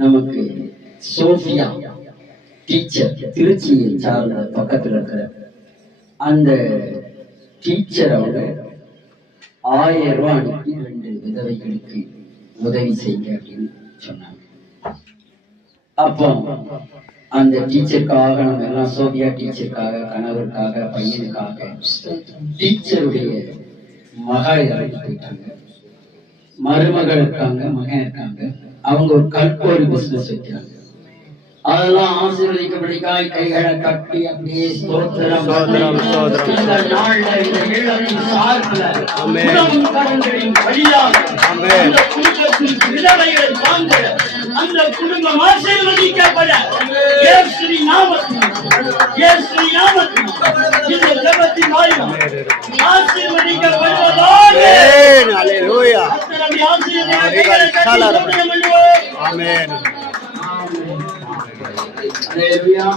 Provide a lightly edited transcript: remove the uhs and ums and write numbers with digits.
நமக்கு Sofia teacher திருச்சியை சார்ந்த பக்கத்துல இருக்கிற அந்த டீச்சர் அவங்க 1000 ரூபாய் அனுப்பி 2 விதவைகளுக்கு உதவி செய்யுங்க அப்படின்னு சொன்னாங்க. அப்போ அந்த டீச்சருக்காக நம்ம எல்லாம் சோபியா டீச்சருக்காக, கணவருக்காக, பையனுக்காக, டீச்சருடைய மகா இறந்து போயிட்டாங்க, மருமகள் இருக்காங்க, மகன் இருக்காங்க. அவங்க ஒரு கல்போரி பிசினஸ் வைக்கிறாங்க. அதெல்லாம் ஆசீர்வதிக்கப்படிக்காய் கைகளை கட்டி அப்படியே ஸ்தோத்திரம் இந்த நாள்ல இந்த இளநின் சார்பில் கரங்களின் வழியாக அந்த குடும்பத்தின் விதவைகளை வாங்க அந்த குடும்பம் ஆசீர்வதிக்கப்பட இயேசுவின் நாமத்தில் இந்த ஜெபத்தின் வாயிலாக ஆசீர்வதிக்கப்படுவதாக. ஹல்லேலூயா. ஆமென். Hallelujah.